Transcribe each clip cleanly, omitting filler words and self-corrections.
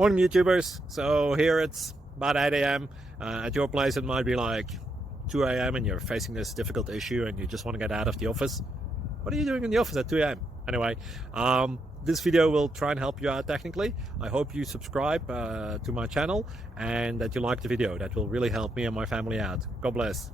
Morning YouTubers. So here it's about 8 a.m. At your place it might be like 2 a.m. and you're facing this difficult issue and you just want to get out of the office. What are you doing in the office at 2 a.m.? Anyway, this video will try and help you out technically. I hope you subscribe to my channel and that you like the video. That will really help me and my family out. God bless.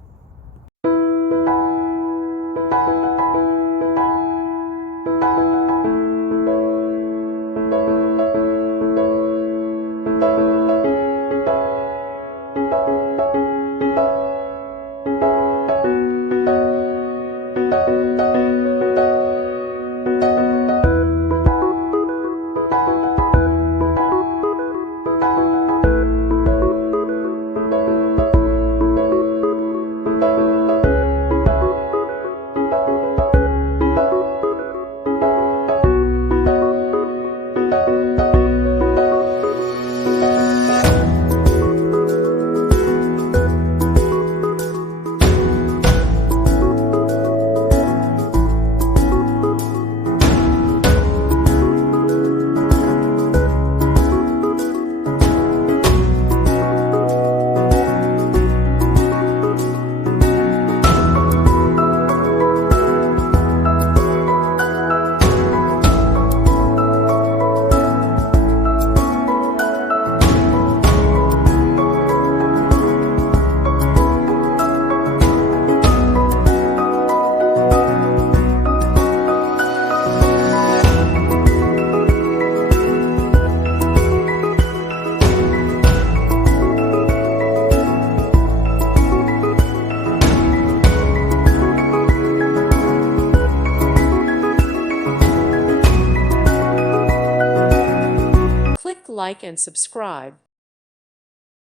Like and subscribe.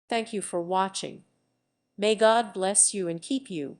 Thank you for watching. May God bless you and keep you.